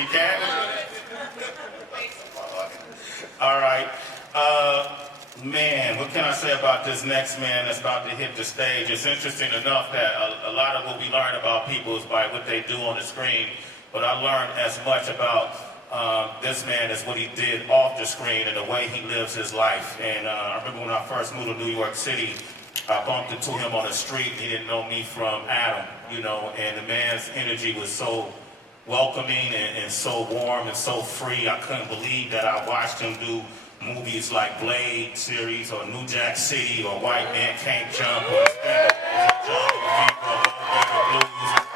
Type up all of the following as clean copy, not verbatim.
You can? All right. Man, what can I say about this next man that's about to hit the stage? It's interesting enough that a lot of what we learn about people is by what they do on the screen, but I learned as much about this man as what he did off the screen and the way he lives his life. And I remember when I first moved to New York City, I bumped into him on the street. He didn't know me from Adam, you know, and the man's energy was so welcoming and so warm and so free. I couldn't believe that I watched him do movies like Blade series or New Jack City or White Man Can't Jump or Blues.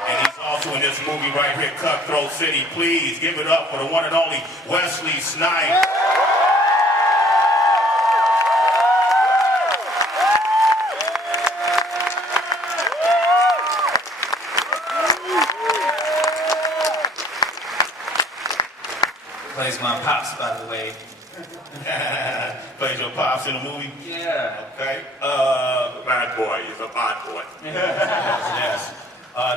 And he's also in this movie right here, Cutthroat City. Please give it up for the one and only Wesley Snipes. Plays my pops, by the way. Plays your pops in the movie? Yeah. Okay. Bad boy, he's a bad boy. Yes.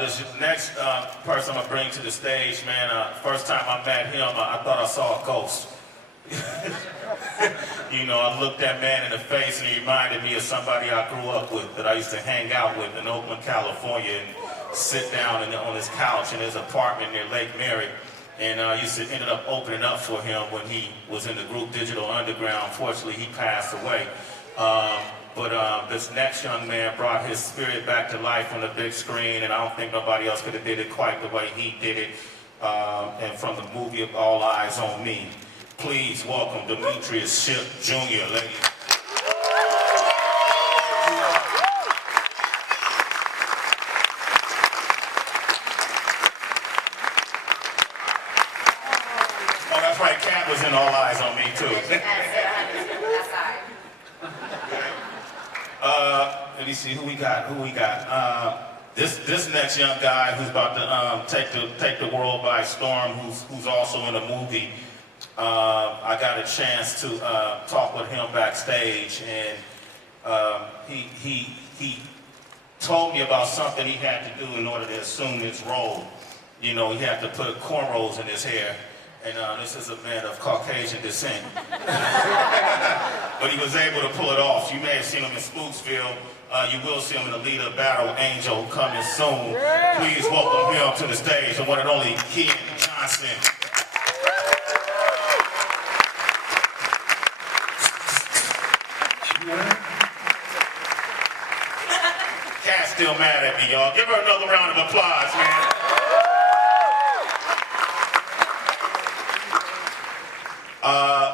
This next person I'm gonna bring to the stage, man. First time I met him, I thought I saw a ghost. You know, I looked that man in the face, and he reminded me of somebody I grew up with that I used to hang out with in Oakland, California, and sit down on his couch in his apartment near Lake Merritt. And I used to ended up opening up for him when he was in the group Digital Underground. Unfortunately, he passed away. But this next young man brought his spirit back to life on the big screen, and I don't think nobody else could have did it quite the way he did it. And from the movie of All Eyes on Me, please welcome Demetrius Shipp Jr., ladies. Oh, that's right, Cat was in All Eyes on Me, too. Let me see who we got. This next young guy who's about to take the world by storm, who's also in a movie. I got a chance to talk with him backstage, and he told me about something he had to do in order to assume his role. You know, he had to put cornrows in his hair. And this is a man of Caucasian descent. But he was able to pull it off. You may have seen him in Spooksville. You will see him in the Leader Battle Angel coming soon. Please welcome him to the stage, the one and only Kean Johnson. Cat's still mad at me, y'all. Give her another round of applause, man.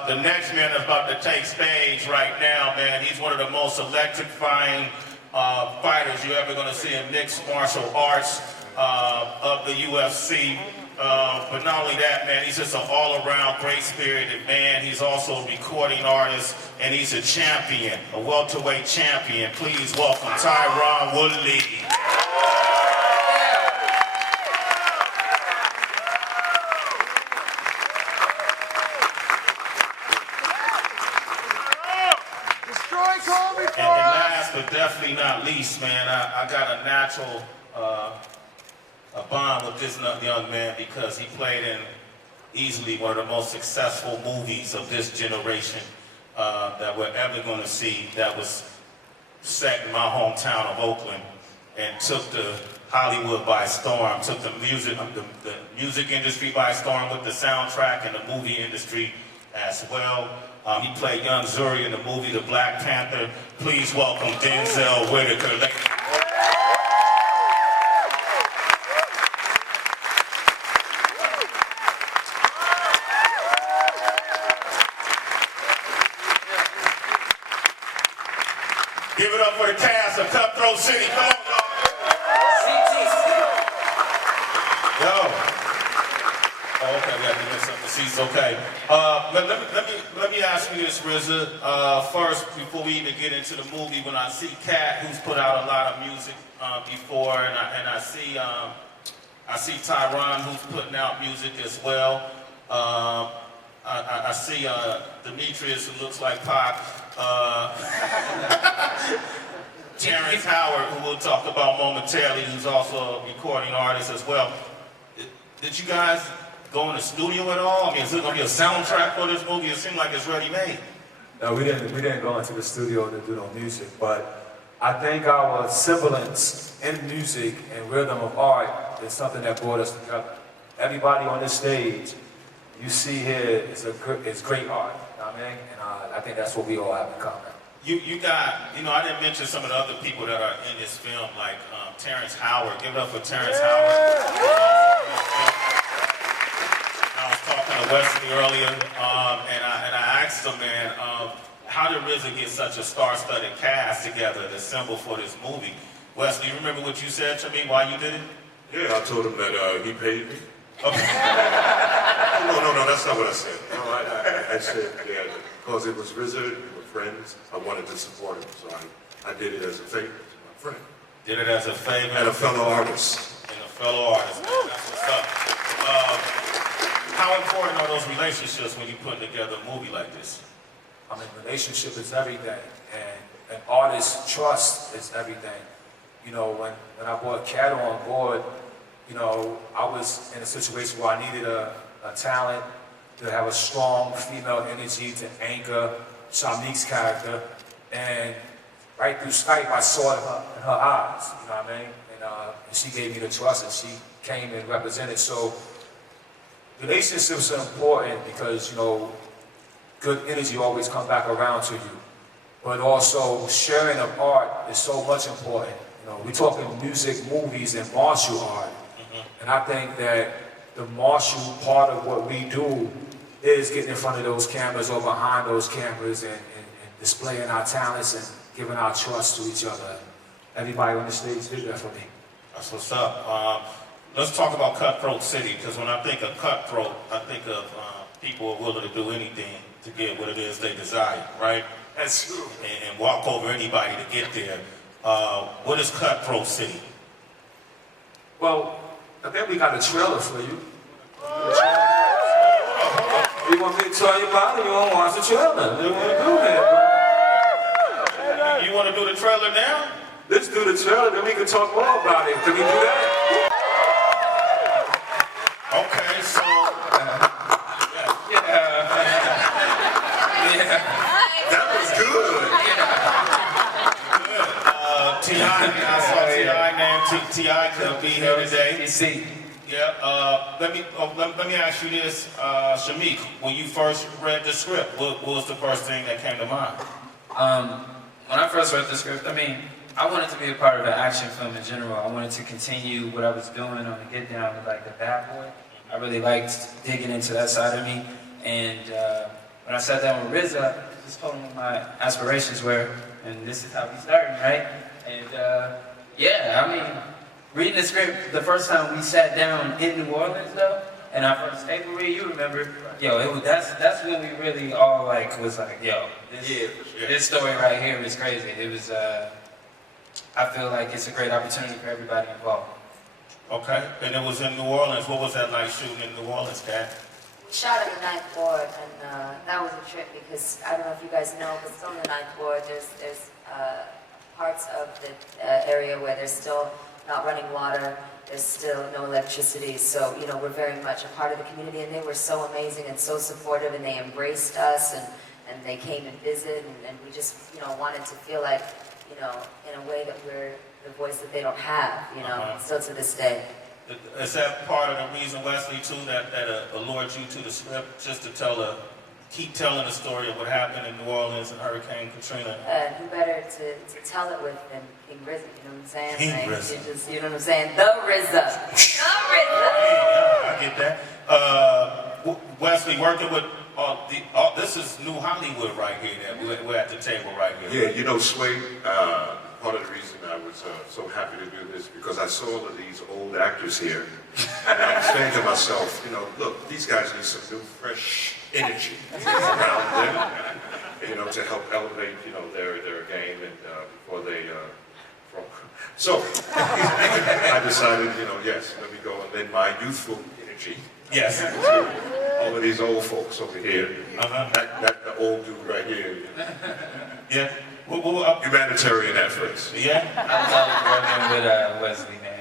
The next man that's about to take stage right now, man, he's one of the most electrifying fighters you're ever going to see in mixed martial arts of the UFC. But not only that, man, he's just an all-around great-spirited man. He's also a recording artist, and he's a champion, a welterweight champion. Please welcome Tyron Woodley. And last but definitely not least, man, I got a natural a bond with this young man because he played in easily one of the most successful movies of this generation that we're ever going to see, that was set in my hometown of Oakland and took the Hollywood by storm, took the music industry by storm with the soundtrack and the movie industry as well. He played young Zuri in the movie The Black Panther. Please welcome Denzel Whitaker. Give it up for the cast of Cutthroat City. Come on, y'all. Yo. Oh, okay, we have to get some of the seats. Okay. Let me ask you this, RZA. First, before we even get into the movie, when I see Cat, who's put out a lot of music before, and I see Tyron, who's putting out music as well. I see Demetrius, who looks like Pac. Terrence Howard, who we'll talk about momentarily, who's also a recording artist as well. Did you guys go in the studio at all? I mean, is there going to be a soundtrack for this movie? It seems like it's ready made. No, we didn't go into the studio to do no music, but I think our semblance in music and rhythm of art is something that brought us together. Everybody on this stage, you see here, it's great art, you know what I mean? And I think that's what we all have in common. You got, I didn't mention some of the other people that are in this film, like Terrence Howard. Give it up for Terrence Howard. I was talking to Wesley earlier, and I asked him, man, how did RZA get such a star-studded cast together to assemble for this movie? Wesley, you remember what you said to me, why you did it? Yeah, I told him that he paid me. Okay. No, that's not what I said. No, I said, yeah, because it was RZA, we were friends, I wanted to support him, so I did it as a favor to my friend. Did it as a favor? And a fellow artist. And a fellow artist, man. That's what's up. How important are those relationships when you put together a movie like this? I mean, relationship is everything, and an artist's trust is everything. You know, when I brought Cattle on board, I was in a situation where I needed a talent to have a strong female energy to anchor Shameik's character, and right through Skype, I saw it in her eyes, you know what I mean? And she gave me the trust, and she came and represented. So relationships are important because, good energy always comes back around to you. But also, sharing of art is so much important. We're talking music, movies, and martial art. And I think that the martial part of what we do is getting in front of those cameras or behind those cameras and displaying our talents and giving our trust to each other. Everybody on the stage did that for me. That's what's up. Let's talk about Cutthroat City, because when I think of Cutthroat, I think of people who are willing to do anything to get what it is they desire, right? That's true. And walk over anybody to get there. What is Cutthroat City? Well, I think we got a trailer for you. You want me to tell you about it? You want to watch the trailer? You want to do that? You want to do the trailer now? Let's do the trailer, then we can talk more about it. Can we do that? Okay, so... That was good. T.I., I saw T.I. name. T.I. could be here today. SDCC. Yeah, let me ask you this, Shameik, when you first read the script, what was the first thing that came to mind? When I first read the script, I wanted to be a part of an action film in general. I wanted to continue what I was doing on the Get Down with like the bad boy. I really liked digging into that side of me. And when I sat down with RZA, I just told him what my aspirations were, and this is how we started, right? And reading the script the first time we sat down in New Orleans though, and our first table read, you remember, that's when we really all was like, this story right here is crazy. It was, I feel like it's a great opportunity for everybody involved. Okay, and it was in New Orleans. What was that like shooting in New Orleans, Kat? We shot at the Ninth Ward, and that was a trip because I don't know if you guys know, but still in the Ninth Ward, there's parts of the area where there's still not running water, there's still no electricity, so we're very much a part of the community, and they were so amazing and so supportive, and they embraced us, and they came and visited, and we just wanted to feel like in a way that we're the voice that they don't have, still to this day. Is that part of the reason, Wesley, too, that allured you to the script, just to keep telling the story of what happened in New Orleans and Hurricane Katrina? Who better to tell it with than King RZA, you know what I'm saying? King RZA. You know what I'm saying? The RZA. The RZA. Yeah, I get that. Wesley, working with, this is New Hollywood right here, that we're at the table right here. Yeah, Sway, part of the reason I was so happy to do this because I saw all of these old actors here. And I was saying to myself, look, these guys need some new, fresh energy around them, to help elevate, their game and before they. So I decided, yes, let me go and lend my youthful energy. Yes. All of these old folks over here. That the old dude right here. Yeah. Humanitarian efforts. Yeah. I was working with Wesley, man.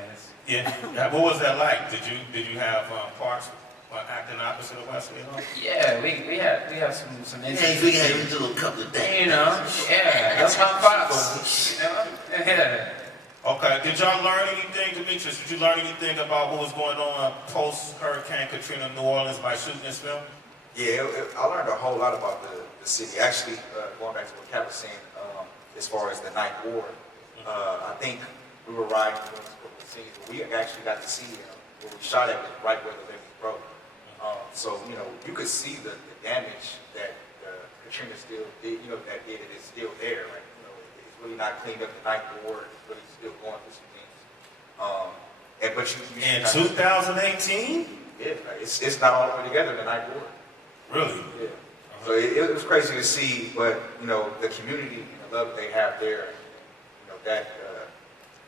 Yeah. What was that like? Did you have parts acting opposite of Wesley, you know? Yeah, we have some Yeah, interviews. we had to do a couple of things. You know, yeah, that's my pops. You know, yeah. Okay, did y'all learn anything, Demetrius? Did you learn anything about what was going on post-Hurricane Katrina in New Orleans by shooting this film? Yeah, I learned a whole lot about the city. Actually, going back to what Cap was saying, as far as the Ninth Ward, I think we were riding through the city, but we actually got to see where we shot at was right where the levee broke. So, you know, you could see the damage that Katrina still did, you know, that it is still there. Like, you know, it's really not cleaned up. The Ninth Ward is really still going through some things. But you In 2018? yeah, it's not all the way together in the Ninth Ward. Really? Yeah. So it was crazy to see, but you know, the community and the love they have there, and, you know, that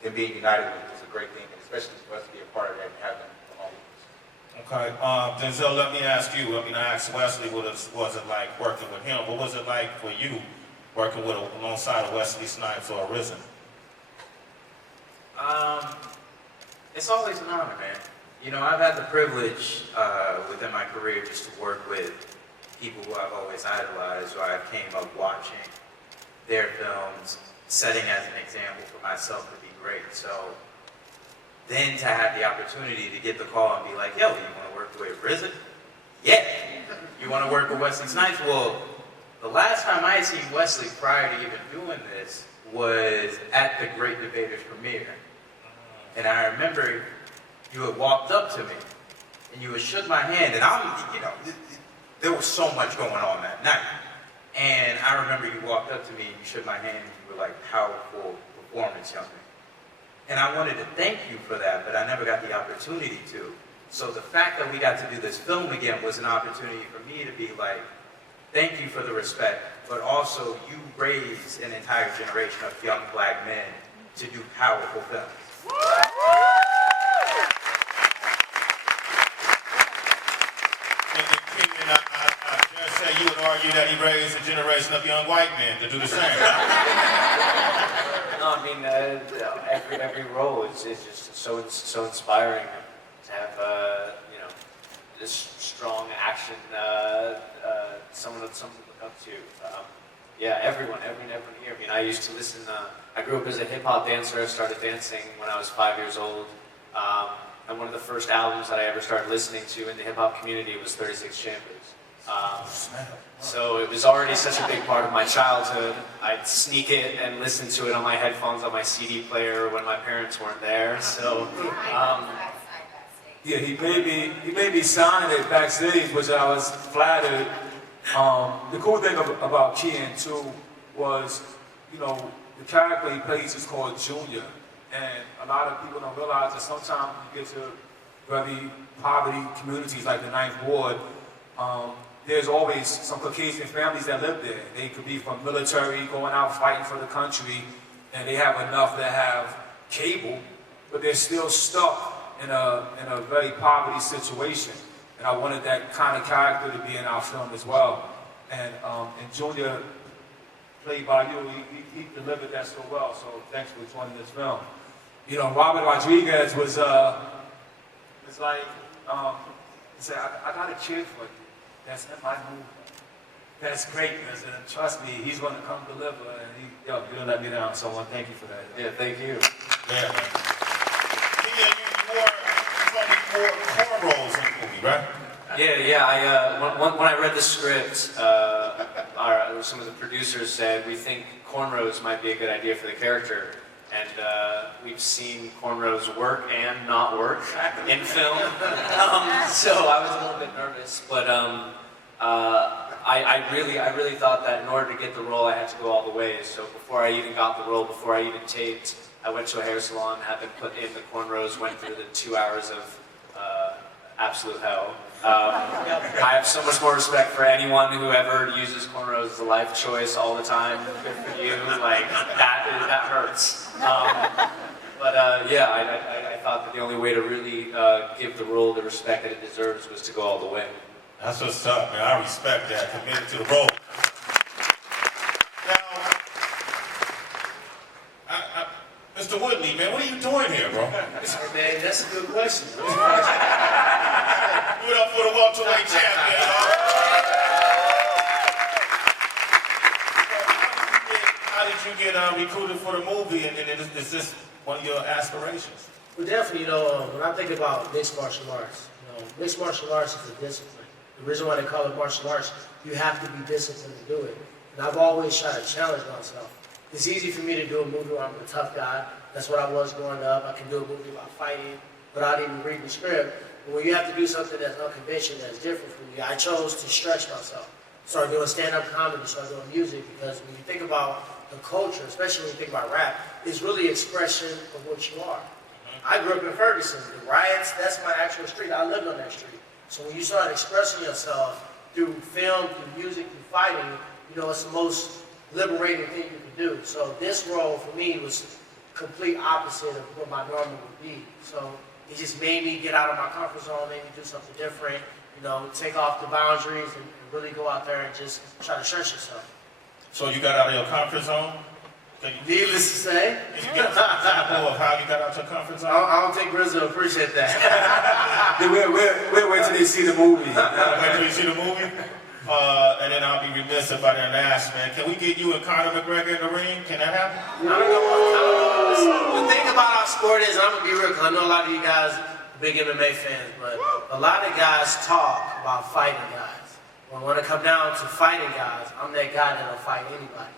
them being united is a great thing, and especially for us to be a part of that and have them along with us. Okay, Denzel, let me ask you, I asked Wesley what was it like working with him. What was it like for you working with alongside of Wesley Snipes or RZA? It's always an honor, man. You know, I've had the privilege within my career just to work with people who I've always idolized, who I came up watching their films, setting as an example for myself to be great. So then to have the opportunity to get the call and be like, yo, you want to work with RZA? Yeah. You want to work with Wesley Snipes? Well, the last time I had seen Wesley prior to even doing this was at the Great Debaters premiere. And I remember you had walked up to me and you had shook my hand, and you know, there was so much going on that night. And I remember you walked up to me and you shook my hand and you were like, powerful performance, young man. And I wanted to thank you for that, but I never got the opportunity to. So the fact that we got to do this film again was an opportunity for me to be like, thank you for the respect, but also you raised an entire generation of young black men to do powerful films. I dare say you would argue that he raised a generation of young white men to do the same. No, I mean, every role is just so inspiring to have, you know, this strong action, someone to look up to. Yeah, everyone here. I mean, I used to listen, I grew up as a hip-hop dancer. I started dancing when I was 5 years old. And one of the first albums that I ever started listening to in the hip-hop community was 36 Chambers. So it was already such a big part of my childhood. I'd sneak it and listen to it on my headphones on my CD player when my parents weren't there. So, Yeah, he made me sign it backstage, which I was flattered. The cool thing about Kian too was, you know, the character he plays is called Junior, and a lot of people don't realize that sometimes when you get to very poverty communities like the Ninth Ward, there's always some Caucasian families that live there. They could be from military, going out fighting for the country, and they have enough to have cable, but they're still stuck in a very poverty situation. And I wanted that kind of character to be in our film as well. And Junior, played by you, he delivered that so well. So thanks for joining this film. You know, Robert Rodriguez was like, he said, I got a cheer for you. That's in my movie. That's great, and trust me, he's going to come deliver. And you didn't let me down. So I want to thank you for that. yeah, thank you. Yeah, man. You wore cornrows in the movie, right? Yeah. When I read the script, some of the producers said we think cornrows might be a good idea for the character, and we've seen cornrows work and not work in film. So I was a little bit nervous, but I really thought that in order to get the role, I had to go all the way. So before I even got the role, before I even taped, I went to a hair salon, had them put in the cornrows, went through the 2 hours of absolute hell. I have so much more respect for anyone who ever uses cornrows as a life choice all the time. Good for you. Like, that hurts. I thought that the only way to really give the role the respect that it deserves was to go all the way. That's what's up, man. I respect that. Committed to the role. Now, Mr. Woodley, man, what are you doing here, bro? Man, that's a good question. Give it up for the welterweight champion, y'all. How did you get recruited for the movie, and is this one of your aspirations? Well, definitely, when I think about mixed martial arts, mixed martial arts is a discipline. The reason why they call it martial arts, you have to be disciplined to do it. And I've always tried to challenge myself. It's easy for me to do a movie where I'm a tough guy. That's what I was growing up. I can do a movie about fighting without even reading the script. But when you have to do something that's unconventional, that's different from you, I chose to stretch myself. Started doing stand-up comedy, started doing music, because when you think about the culture, especially when you think about rap, it's really expression of what you are. I grew up in Ferguson. The riots, that's my actual street. I lived on that street. So when you start expressing yourself through film, through music, through fighting, it's the most liberating thing you can do. So this role for me was complete opposite of what my normal would be. So it just made me get out of my comfort zone, made me do something different, take off the boundaries and really go out there and just try to stretch yourself. So you got out of your comfort zone? Needless to say. Can you give us an example of how you got out your comfort zone? I don't think RZA will appreciate that. we'll wait till they see the movie. Wait till you see the movie? And then I'll be remiss if I didn't ask, man. Can we get you and Conor McGregor in the ring? Can that happen? I don't know. The thing about our sport is, I'm going to be real, because I know a lot of you guys are big MMA fans, but a lot of guys talk about fighting guys. When it comes down to fighting guys, I'm that guy that'll fight anybody.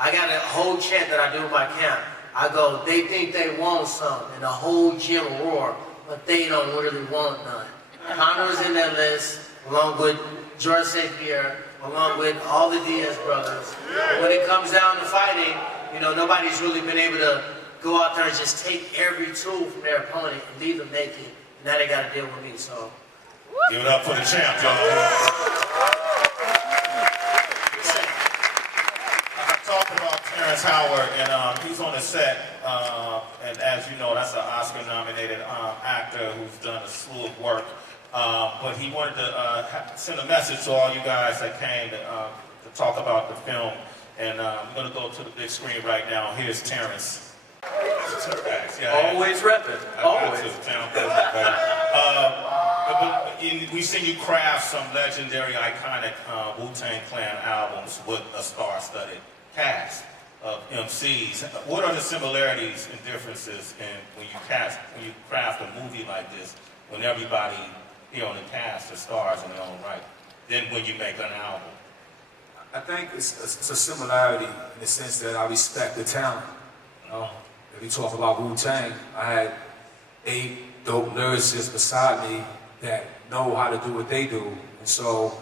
I got a whole chant that I do in my camp. I go, they think they want some, and the whole gym roar, but they don't really want none. Conor is in that list, along with George St. Pierre, along with all the Diaz brothers. But when it comes down to fighting, nobody's really been able to go out there and just take every tool from their opponent and leave them naked. And now they got to deal with me, so. Give it up for the champ, y'all. Terrence Howard, and he's on the set, and as you know, that's an Oscar-nominated actor who's done a slew of work. But he wanted to send a message to all you guys that came to talk about the film. And I'm going to go to the big screen right now. Here's Terrence. Always repping. Always. We've seen you craft some legendary, iconic Wu-Tang Clan albums with a star-studded cast of MCs. What are the similarities and differences when you craft a movie like this, when everybody here on the cast are stars in their own right, than when you make an album? I think it's a similarity in the sense that I respect the talent. If we talk about Wu-Tang, I had 8 dope lyricists beside me that know how to do what they do, and so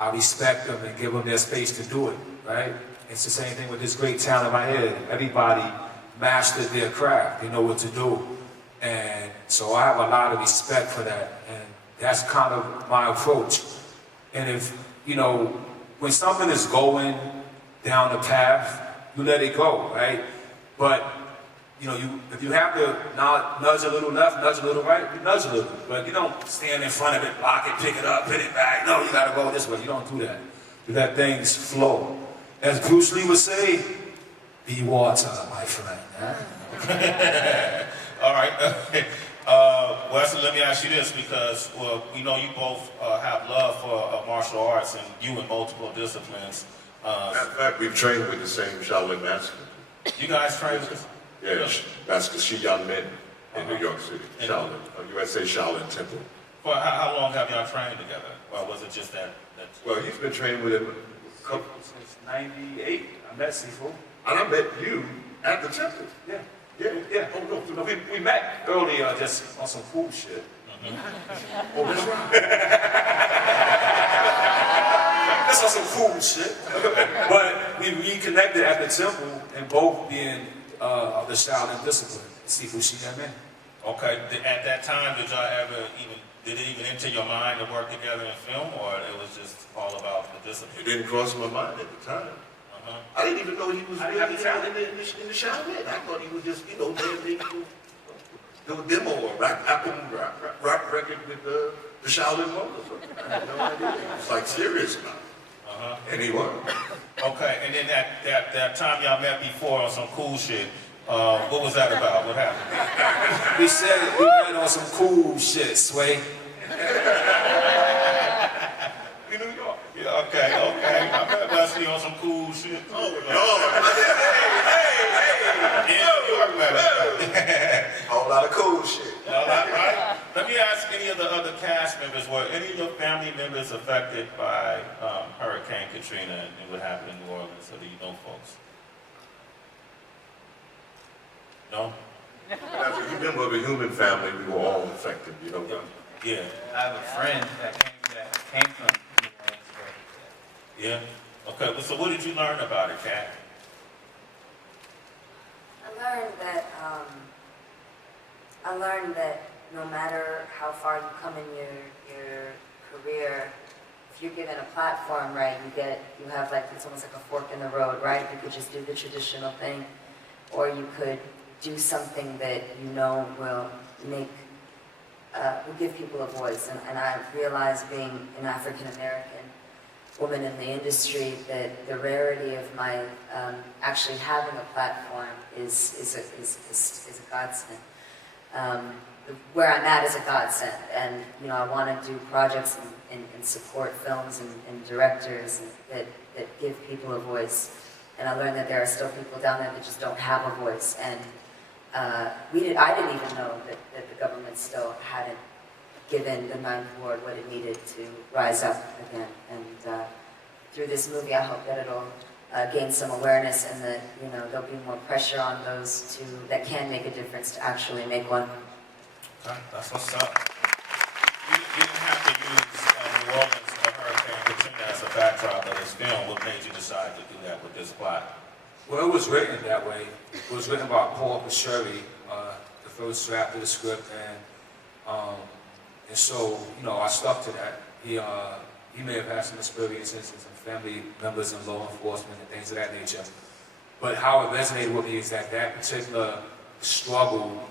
I respect them and give them their space to do it, right? It's the same thing with this great talent right here. Everybody mastered their craft. They know what to do. And so I have a lot of respect for that. And that's kind of my approach. And if, when something is going down the path, you let it go, right? But, if you have to nudge a little left, nudge a little right, you nudge a little. But you don't stand in front of it, block it, pick it up, put it back. No, you gotta go this way. You don't do that. You let things flow. As Bruce Lee would say, be water, my friend. Huh? All right. Wesley, let me ask you this, because we know you both have love for martial arts, and you in multiple disciplines. Matter of fact, we've trained with the same Shaolin master. You guys train with this? Yeah, Master Shiyan Men in New York City. Shaolin, USA Shaolin Temple. Well, how long have y'all trained together? Or was it just that? Well, he's been training with him Since 98, I met Sifu. and I met you at the temple. Yeah. Yeah. Oh, no. We met earlier just on some cool shit. Oh, that's right. That's on some cool shit. But we reconnected at the temple, and both being of the Shaolin discipline, Sifu Shiyan Men. Okay. At that time, did it even enter your mind to work together in film, or it was just all about the discipline? It didn't cross my mind at the time. I didn't even know he was really in the Shaolin. I thought he was just, do a demo or rap record with the Shaolin Rollers. I had no idea. It's like serious about it. And he was. Okay, and then that time y'all met before on some cool shit, what was that about? What happened? We said we met on some cool shit, Sway. some cool shit? Oh, no. In New York, man. Whole lot of cool shit. No, not right. Let me ask any of the other cast members, were any of your family members affected by Hurricane Katrina and what happened in New Orleans? Or do you know folks? No? As a member of a human family, we were all affected, you know. Yeah. I have a friend that came from New Orleans. Yeah? Okay, well, so what did you learn about it, Kat? I learned that no matter how far you come in your career, if you're given a platform, right, you have like, it's almost like a fork in the road, right? You could just do the traditional thing, or you could do something that you know will give people a voice. And I realized, being an African American woman in the industry, that the rarity of my actually having a platform is a godsend. Where I'm at is a godsend, and you know, I want to do projects and support films and directors that give people a voice. And I learned that there are still people down there that just don't have a voice. And I didn't even know that the government still hadn't given the Ninth Ward what it needed to rise up again. And through this movie, I hope that it'll gain some awareness, and that, you know, there'll be more pressure on those that can make a difference to actually make one. Okay, that's what's up. You didn't have to use New Orleans or Hurricane Katrina as a backdrop of this film. What made you decide to do that with this plot? Well, it was written that way. It was written by Paul Pashuri, the first draft of the script, and so, you know, I stuck to that. He may have had some experiences and some family members in law enforcement and things of that nature. But how it resonated with me is that particular struggle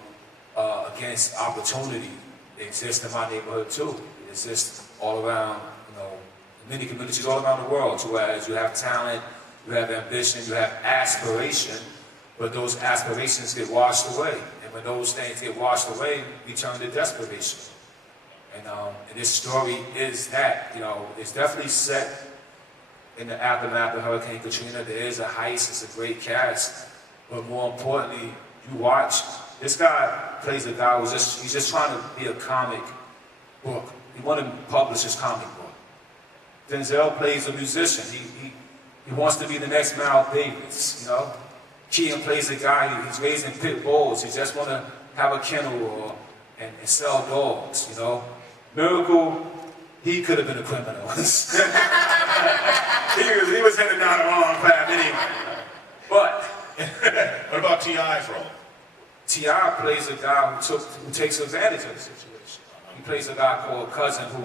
against opportunity exists in my neighborhood too. It exists all around, you know, many communities all around the world. Whereas you have talent, you have ambition, you have aspiration, but those aspirations get washed away. And when those things get washed away, we turn to desperation. And this story is that, you know, it's definitely set in the aftermath of Hurricane Katrina. There is a heist, it's a great cast, but more importantly, you watch, this guy plays a guy he's just trying to be a comic book. He wanted to publish his comic book. Denzel plays a musician. He wants to be the next Miles Davis, you know. Keaton plays a guy, he's raising pit bulls. He just want to have a kennel and sell dogs, you know. Miracle, he could have been a criminal. he was headed down the wrong path anyway. But What about T.I.'s role? T.I. plays a guy who takes advantage of the situation. He plays a guy called Cousin, who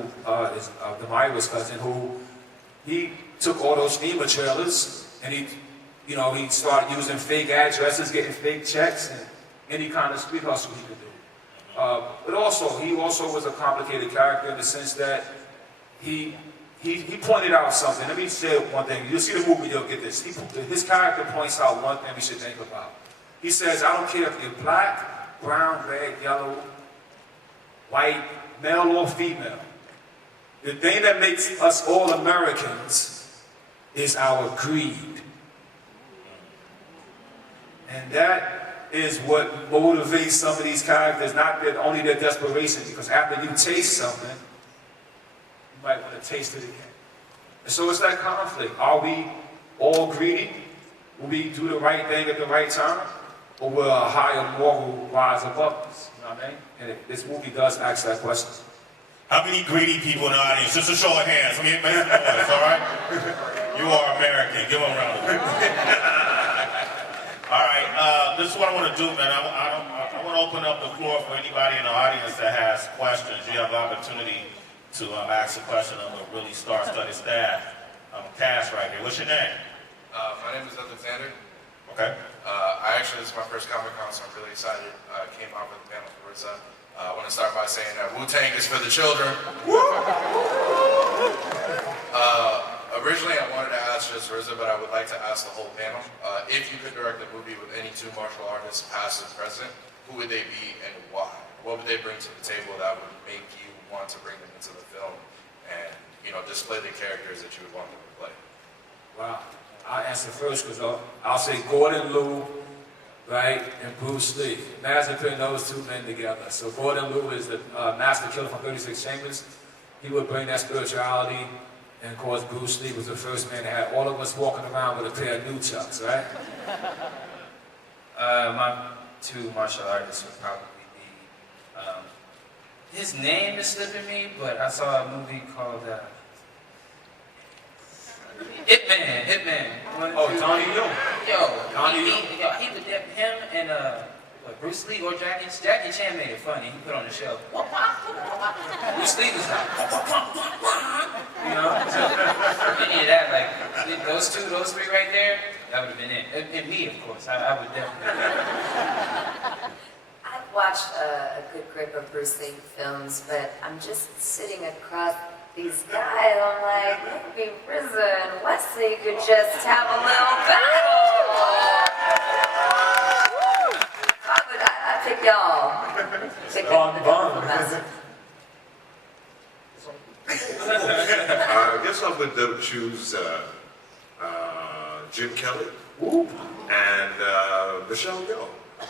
is Demira's cousin, who he took all those FEMA trailers and he started using fake addresses, getting fake checks, and any kind of street hustle he could do. But also, he also was a complicated character in the sense that he pointed out something. Let me say one thing. You'll see the movie, you'll get this. His character points out one thing we should think about. He says, I don't care if you're black, brown, red, yellow, white, male or female. The thing that makes us all Americans is our greed. And that is what motivates some of these characters, not only their desperation, because after you taste something, you might want to taste it again. And so it's that conflict. Are we all greedy? Will we do the right thing at the right time? Or will a higher moral rise above us? You know what I mean? And this movie does ask that question. How many greedy people in the audience? Just a show of hands. Let me make some noise, all right? You are American. Give them a round of applause. All right, this is what I want to do, man. I want to open up the floor for anybody in the audience that has questions. You have the opportunity to ask a question of a really star-studded staff. Cash right here. What's your name? My name is Alexander. Okay. This is my first Comic-Con, so I'm really excited. I came out with the panel for RZA. I want to start by saying that Wu-Tang is for the children. Originally, I wanted to ask just RZA, but I would like to ask the whole panel. If you could direct a movie with any two martial artists, past and present, who would they be and why? What would they bring to the table that would make you want to bring them into the film and, you know, display the characters that you would want them to play? Wow. I'll answer first because I'll say Gordon Liu, right, and Bruce Lee. Imagine putting those two men together. So Gordon Liu is the master killer from 36 Chambers. He would bring that spirituality, and of course Bruce Lee was the first man that had all of us walking around with a pair of nunchucks, right? My two martial artists would probably be, his name is slipping me, but I saw a movie called Hitman. Oh, Tony Young. He would him and Bruce Lee or Jackie Chan made it funny. He put on the show. Bruce Lee was like, you know, so any of that, like those three right there, that would have been it. And me, of course, I would definitely. I've watched a good grip of Bruce Lee films, but I'm just sitting across these guys. I'm like, maybe RZA and Wesley could just have a little battle. I pick y'all. Pick I guess I would choose Jim Kelly and Michelle Yeoh. I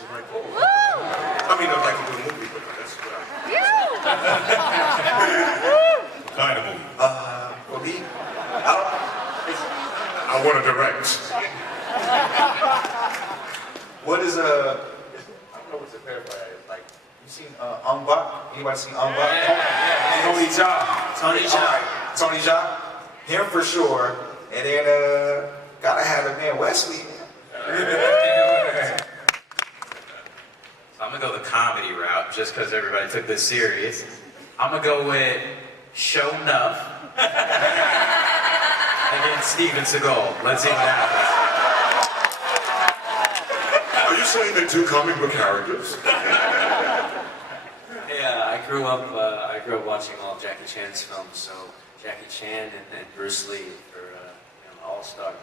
mean, I'd like to do a movie, but that's what What kind of movie? For me, I want to direct. what is I don't know what's the paraphrase. Like, you seen Bak? Anybody seen Bak? Tony Jaa. Tony Jaa. Him for sure. And then gotta have the man Wesley. I'm gonna go the comedy route just because everybody took this serious. I'm gonna go with Show Nuff against Steven Seagal. Let's see what happens. Are you saying they're two comic book characters? Yeah, I grew up watching all of Jackie Chan's films, so Jackie Chan and Bruce Lee are all-star.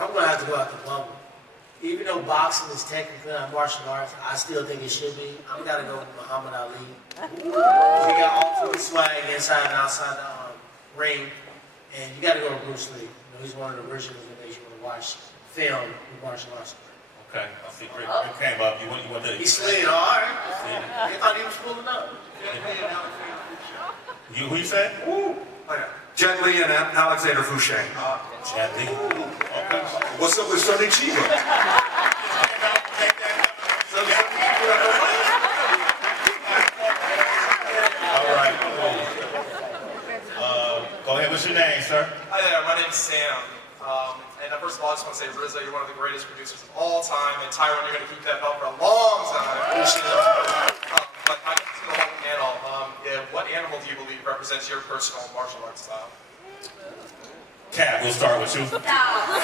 I'm gonna have to go out the bubble. Even though boxing is technically not martial arts, I still think it should be. I'm gonna go with Muhammad Ali. He got ultimate swag inside and outside the ring, and you gotta go with Bruce Lee. You know, he's one of the originals that makes you want to watch film with martial arts. Okay, I see Rick came up. You want to? He slid hard. I thought he was pulling up. Who you said? Jet Li and Alexander Fouché. Jet Li. Okay. What's up with Sonny Chiba? All right. Go ahead. What's your name, sir? Hi there, my name's Sam. And first of all, I just want to say, RZA, you're one of the greatest producers of all time, and Tyrone, you're going to keep that belt for a long time. But I can see the whole panel. What animal do you believe represents your personal martial arts style? Cat, we'll start with you. No,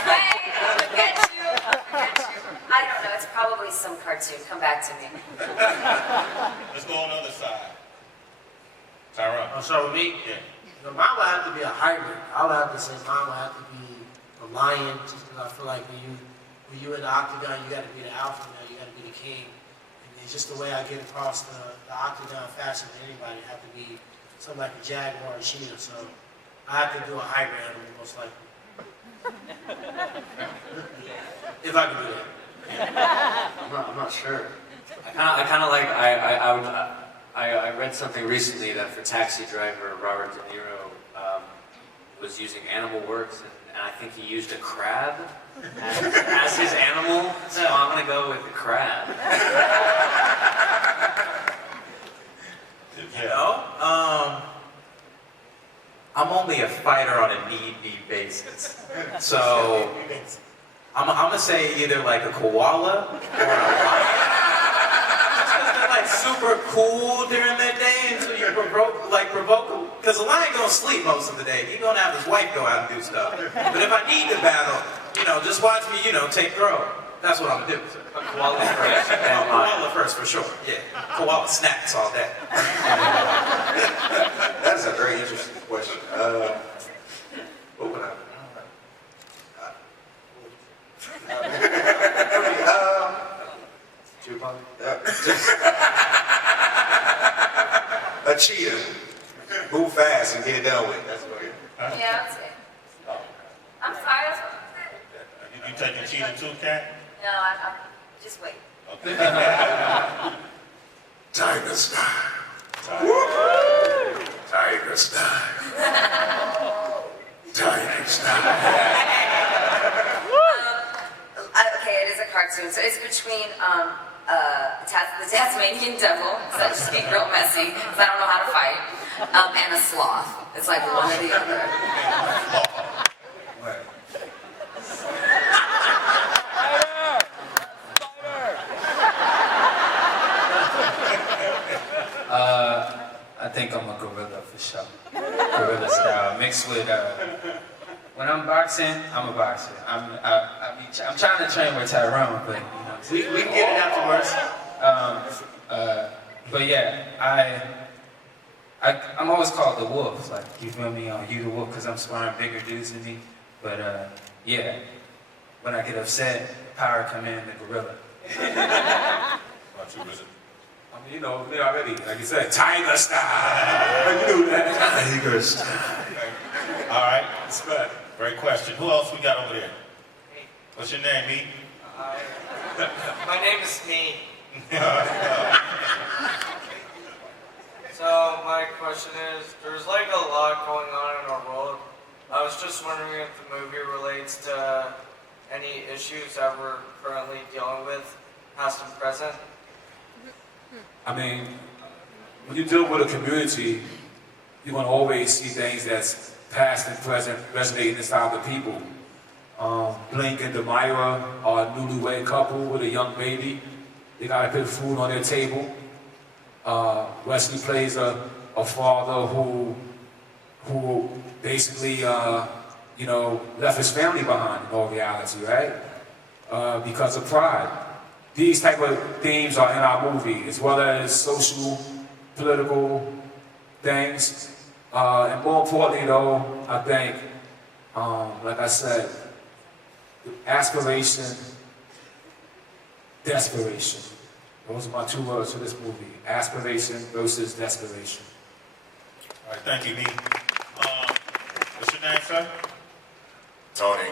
wait, forget you. I don't know, it's probably some cartoon. Come back to me. Let's go on the other side. Tyrone. I'll start with me. Yeah. You know, mine would have to be a hybrid. I would have to say mine would have to be a lion, just because I feel like when you in the octagon, you got to be the alpha male, you got to be the king. And it's just the way I get across the octagon faster than anybody. It have to be something like a jaguar or a cheetah. So I have to do a hybrid animal, most likely. If I can do that. I'm not sure. I read something recently that for Taxi Driver, Robert De Niro was using animal works, and I think he used a crab as his animal, so I'm gonna go with the crab. You know, I'm only a fighter on a need-be basis. So I'm gonna say either like a koala or a lion. Like super cool during their day until you provoke them. Because the lion gonna sleep most of the day. He gonna have his wife go out and do stuff. But if I need to battle, just watch me, take throw. That's what I'm gonna do. Koala first. Koala first for sure. Yeah. Koala snacks all day. That is a very interesting question. What would I? A cheetah. Move fast and get it done with. That's what it is. Yeah, I'd say. taking cheetah too, Cat? No, I'm just wait. Okay. Tiger style. Tiger style. Tiger style. Okay, it is a cartoon, so it's between the Tasmanian devil, so I just get real messy, because I don't know how to fight, and a sloth. It's like one or the other. Right. I think I'm a gorilla for sure. Gorilla style mixed with. When I'm boxing, I'm a boxer. I'm trying to train with Tyrone, but you know. We can get it afterwards. But yeah, I'm always called the wolf. Like, you feel me? You the wolf, because I'm sparring bigger dudes than me. But yeah, when I get upset, power come in, the gorilla. About you, RZA? I mean, you know, they already, like you said, Tiger style. You knew that. Tiger style. All right, respect. Great question. Who else we got over there? What's your name, Me? My name is Me. So my question is, there's like a lot going on in our world. I was just wondering if the movie relates to any issues that we're currently dealing with, past and present. I mean, when you deal with a community, you're going to always see things that's past and present resonating inside the people. Blink and Demira are a newlywed couple with a young baby. They got to put food on their table. Wesley plays a father who basically, you know, left his family behind in all reality, right? Because of pride. These type of themes are in our movie, as well as social, political things. And more importantly, though, I think, like I said, aspiration, desperation. Those are my 2 words for this movie. Aspiration versus desperation. All right, thank you, Me. What's your name, sir? Tony.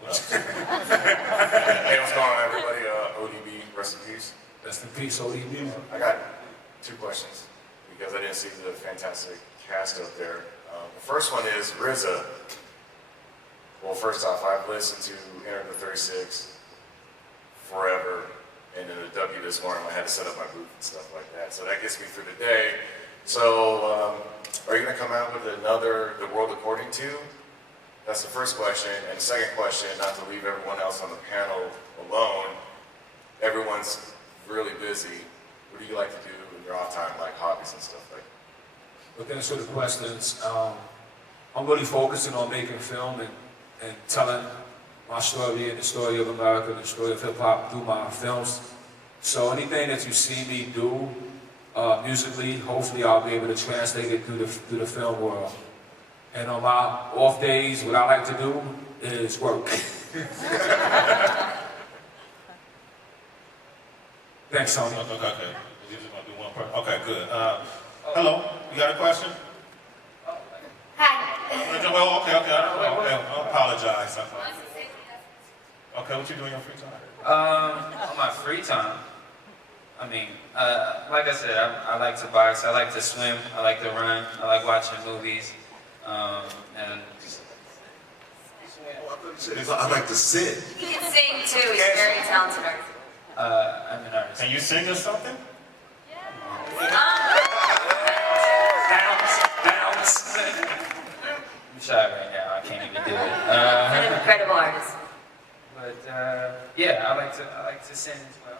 What else? Hey, what's going on, everybody? ODB, rest in peace. Rest in peace, ODB. I got 2 questions because I didn't see the fantastic cast out there. The first one is RZA. Well, first off, I've listened to Enter the 36 forever, and then the W this morning, I had to set up my booth and stuff like that. So that gets me through the day. So, are you going to come out with another The World According to? That's the first question. And the second question, not to leave everyone else on the panel alone, everyone's really busy. What do you like to do in your off time, like hobbies and stuff like that? But to answer the questions, I'm really focusing on making film and telling my story and the story of America, the story of hip-hop through my films. So anything that you see me do musically, hopefully I'll be able to translate it through the film world. And on my off days, what I like to do is work. Thanks, Tony. Okay. We're just gonna do one person. Okay, good. Hello, you got a question? Hi. Oh, okay. I apologize. Okay, what you do in your free time? On my free time, I mean, like I said, I like to box, I like to swim, I like to run, I like watching movies, and I like to sit. He can sing too, he's a very talented artist. I'm an artist. Can you sing us something? Bounce. I'm shy right now, I can't even do it. An incredible artist. But yeah, I like to sing as well.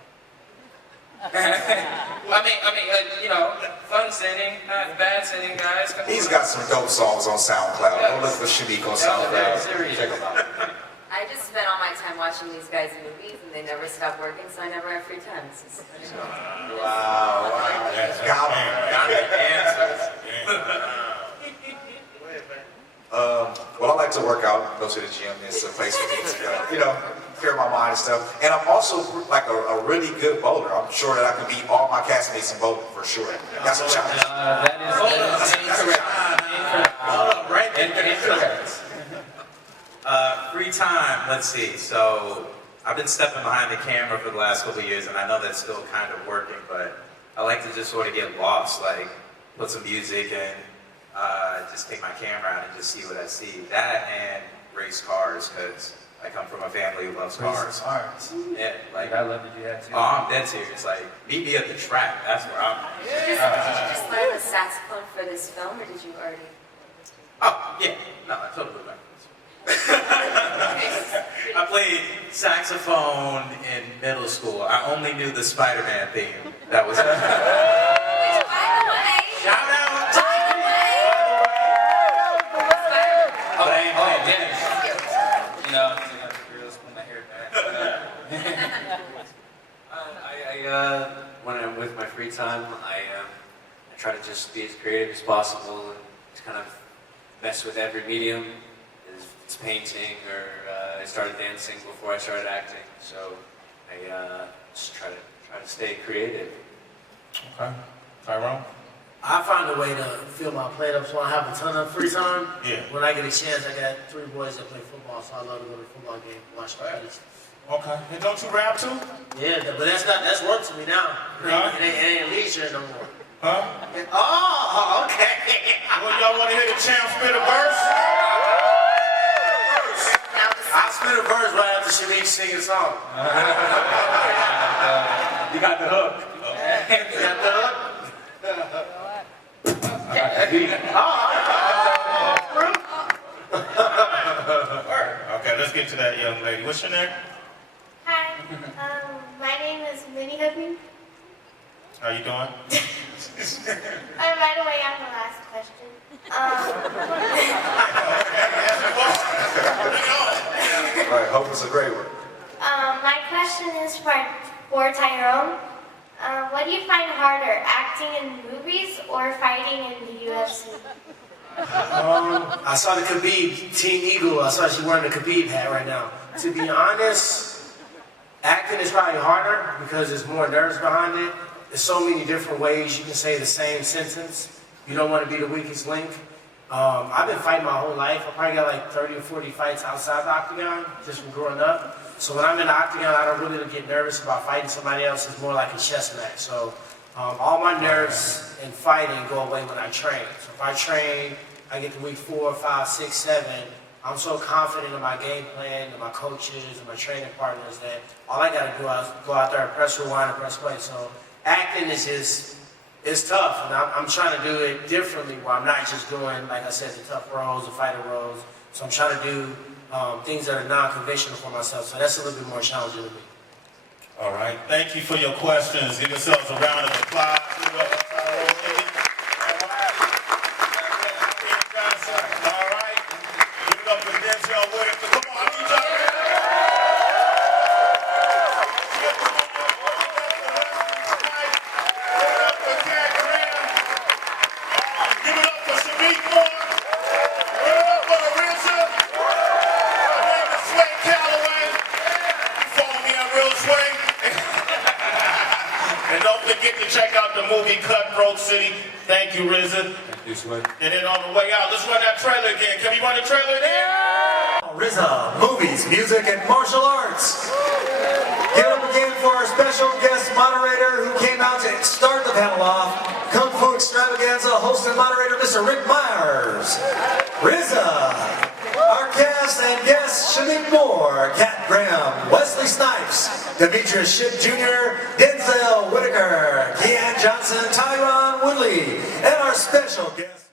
I mean, you know, fun singing, not bad singing, guys. Come He's on. got some dope songs on SoundCloud. Go look for Shameik on SoundCloud. Serious. Check him out. I just spend all my time watching these guys' movies, and they never stop working, so I never have free time. Wow. Got it. Well, I like to work out, go to the gym. It's a place for me to, you know, clear my mind and stuff. And I'm also like a really good bowler. I'm sure that I can beat all my castmates in bowling for sure. That's a challenge. That is incorrect. Incorrect. free time, let's see. So I've been stepping behind the camera for the last couple of years, and I know that's still kind of working, but I like to just sort of get lost, like put some music and just take my camera out and just see what I see. That and race cars, because I come from a family who loves cars. Yeah, like I love to do that too. Oh, I'm dead serious. Like, meet me at the track. That's where I'm. Did you just learn the saxophone for this film, or did you already? Oh, yeah. No, I totally learned this. I played saxophone in middle school. I only knew the Spider-Man theme. That was it. By the way, Shout out! Oh, yeah. You know, let's pull my hair back. When I'm with my free time, I try to just be as creative as possible and to kind of mess with every medium. It's painting, or I started dancing before I started acting, so I just try to stay creative. Okay. Tyrone? I find a way to fill my plate up so I have a ton of free time. Yeah. When I get a chance, I got 3 boys that play football, so I love to go to a football game and watch the plays. Okay. And don't you rap too? Yeah, but that's work to me now. Huh? It ain't leisure no more. Huh? Oh, okay. Well, y'all want to hear the champ spit a verse? I'll spit a verse right after Shameik sing a song. You got the hook. You got the hook? Okay, let's get to that young lady. What's your name? Hi, my name is Minnie Hubby. How you doing? By the way, I'm the last question. Right, hope it's a great one. My question is for Tyrone. What do you find harder, acting in movies or fighting in the UFC? I saw the Khabib, Team Eagle. I saw she wearing the Khabib hat right now. To be honest, acting is probably harder because there's more nerves behind it. There's so many different ways you can say the same sentence. You don't want to be the weakest link. I've been fighting my whole life. I probably got like 30 or 40 fights outside the octagon just from growing up. So when I'm in the octagon, I don't really get nervous about fighting somebody else. It's more like a chess match. So all my nerves in fighting go away when I train. So if I train, I get to week 4, 5, 6, 7. I'm so confident in my game plan and my coaches and my training partners that all I got to do is go out there and press rewind and press play. So acting is just, it's tough. And I'm trying to do it differently where I'm not just doing, like I said, the tough roles, the fighter roles. So I'm trying to do things that are non-conventional for myself. So that's a little bit more challenging to me. All right. Thank you for your questions. Give yourselves a round of applause. And don't forget to check out the movie Cutthroat City. Thank you, RZA. Thank you, Sway. And then on the way out, let's run that trailer again. Can we run the trailer again? RZA, movies, music, and martial arts. Give it up again for our special guest moderator who came out to start the panel off, Kung Fu Extravaganza host and moderator, Mr. Rick Myers. RZA. Our cast and guests, Shameik Moore, Kat Graham, Wesley Snipes, Demetrius Shipp Jr., Denzel Whitaker, Kean Johnson, Tyron Woodley, and our special guest.